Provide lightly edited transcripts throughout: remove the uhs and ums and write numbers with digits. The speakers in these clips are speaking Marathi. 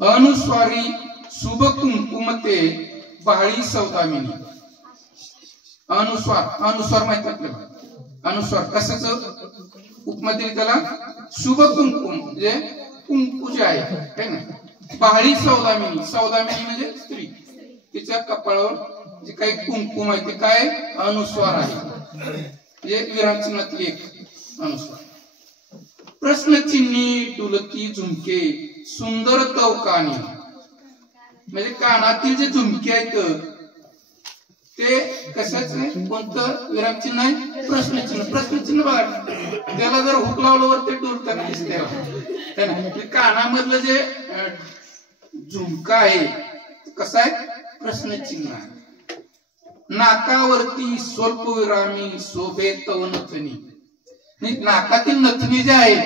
अनुस्वारी शुभ कुंकुमते बाळी सौदामिनी. अनुस्वार, अनुस्वार माहिती आपल्याला. अनुस्वार कशाच उपमा दिली त्याला? शुभ कुंकुम म्हणजे कुंकू जे आहे ना. बाळी सौदामिनी, सौदामिनी म्हणजे स्त्री. तिच्या कपाळावर जे काही कुंकुम आहे ते काय? अनुस्वार आहे. म्हणजे विरामचिन्हातील एक अनुस्वार. प्रश्नचिन्ही डुलकी झुमके सुंदर तवकानी. म्हणजे कानातील जे झुमके आहेत ते कशाच आहे? कोणतं विरामचिन्ह आहे? प्रश्नचिन्ह. प्रश्नचिन्ह बघा, त्याला जर हुक लावल्यावर ते डुलताना दिसते. कानामधलं जे झुमका आहे कसं आहे? प्रश्नचिन्ह आहे. नाकावरती स्वल्प विरामी शोभे तव नथनी. नाकातील नथनी जे आहे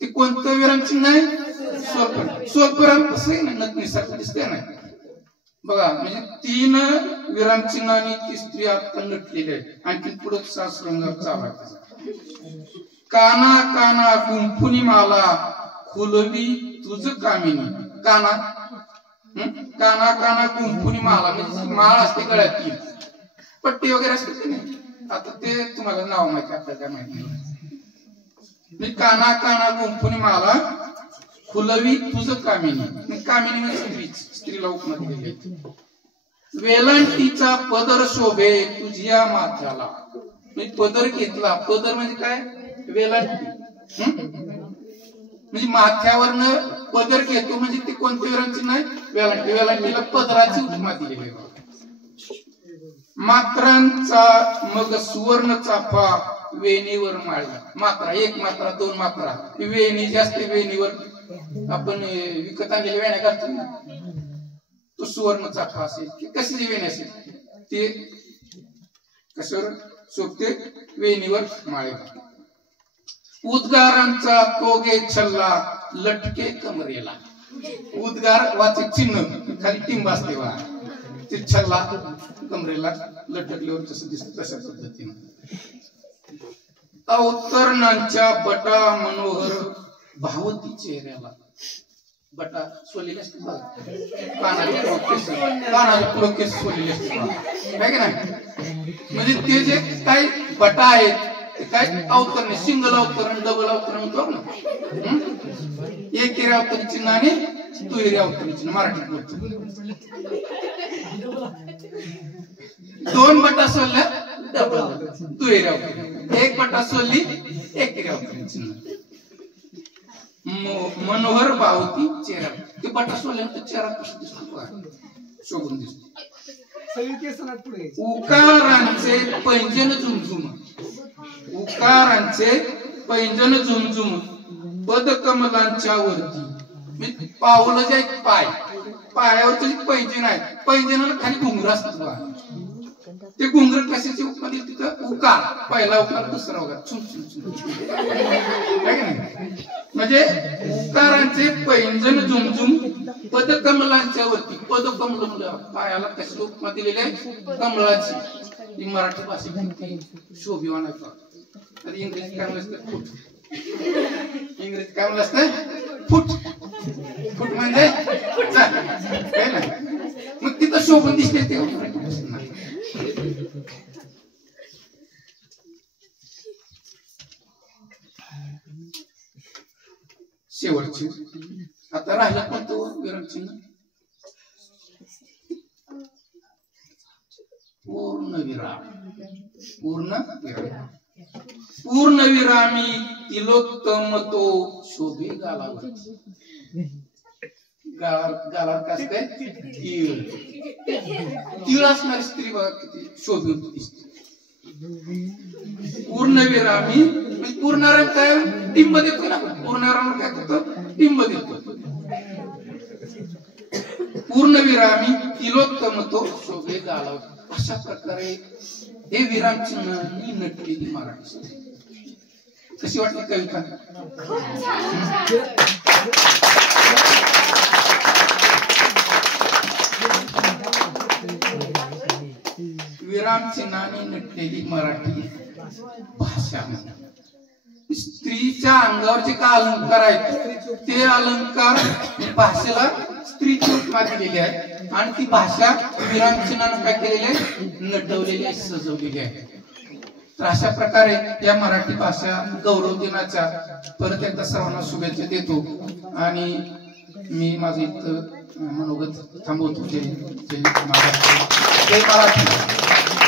ते कोणतं विरामचिन्ह आहे? स्वल्प. स्वल्प विराम कसं आहे ना, नथनीसारखं दिसतंय ना. बघा, म्हणजे 3 विरामचिन्हांनी ती स्त्री आता नटलेली आहे. आणखी पुढे सासरंगार चालू आहे. काना काना गुंफुनी माला खुलवी तुझ कामिनी. काना काना काना गुंफुनी माला म्हणजे माळ असते गळ्यातली, पट्टी वगैरे असते नाही. आता ते तुम्हाला नाव माहिती, आपल्याला काय माहिती नाही. काना काना गुंफुनी माला खुलवी तुझ कामिनी. कामिनी म्हणजे स्त्रीला उपमा दिलेली आहे. वेलंटीचा पदर शोभे तुझ्या माथ्याला. पदर घेतला. पदर म्हणजे काय? वेलंटी. म्हणजे माथ्यावरनं पदर घेतो म्हणजे ते कोणते विरामचिन्ह आहे? वेलंटी. वेलंटीला पदराची उपमा दिलेली आहे. मात्रांचा मग सुवर्ण चाफा वेणीवर माळला. मात्रा, 1 मात्रा 2 मात्रा. वेणी जी असते वेणीवर आपण विकत आणलेली वेण्या घालतो ना, तो सुवर्ण चाफा असेल की कशाची वेणी असेल ते कशावर शोभते? वेणीवर माळेला. उद्गारांचा तोगे छल्ला लटके कमरेला. उद्गार वाचे चिन्ह खाली टिंब असते वा, ते छल्ला कमरेला लटकल्यावर जसं दिसत तशा पद्धतीनं. अवतरणांच्या बटा मनोहर भावती चेहऱ्याला. बटा सोलेले असते बघा, कानाला पुढे सोलेले असते काय की नाही. म्हणजे ते जे काही बटा आहेत ते काय अवतरण, सिंगल अवतरण, डबल अवतरण बघ ना. एकेरी अवतरण चिन्ह आणि दुहेरी अवतरण चिन्ह मराठीत बोलतो. 2 बटा सोडल्या डबल दुहेरी अवतरण, 1 बटा सोडली एकेरी अवतरण चिन्ह. मनोहर भावती चेहरा. ते बटा सोडल्यानंतर चेहरा कसा दिसतो? शोभून दिसतो. उकारांचे पैंजन झुमझुम. उकारांचे पैंजन झुमझुम पदकमलांच्या वरती. पावलं जे आहेत पाय, पायावरचं जे पैंजन आहे, पैंजनाला खाली घुंगर असतात. ते घुंगर कशाचे उपमा दिली? तिथं उकार, पहिला उकार, दुसरा उकार, छुम छुम छुम. म्हणजे उकारांचे पैंजन झुमझुम पदकमलांच्या वरती. पदकमल पायाला कशाची उपमा दिलेली आहे? कमळाची. मराठी भाषेत शोभिवान आहे. इंग्रजी काय म्हणलं? फुट. इंग्रजी काय म्हणलं असतं? फुट. फुट म्हणजे मग तिथं शोभून दिसते ते. शेवटची आता राहिला कोणतं विरामचिन्ह? पूर्णविराम. पूर्णविराम. पूर्णविरामी तिलोत्तम तो शोभे गालावरती. गालावर काय असते? तीळ. तीळ असणारी स्त्री बघा किती शोभून दिसते. पूर्णविरामी. पूर्णविराम काय? टिंब देतो ना. पूर्णविराम काय करतो? टिंब देतो. पूर्णविरामी तिलोत्तम तो शोभे गालावर. अशा प्रकारे हे विरामचिन्ह नटलेली मराठी. कशी वाटली कविता? विरामचिन्हाने नटलेली मराठी भाषा. स्त्री स्त्रीच्या अंगावर जे काय अलंकार आहेत ते अलंकार भाषेला स्त्रीची उपमा दिलेली आहे आणि ती भाषा विरांचनानं काय केलेली आहे, नटवलेली आहे, सजवलेली आहे. तर अशा प्रकारे या मराठी भाषा गौरव दिनाच्या परत एकदा सर्वांना शुभेच्छा देतो आणि मी माझं इथं मनोगत थांबवतो. जय महाराष्ट्र, जय मराठी.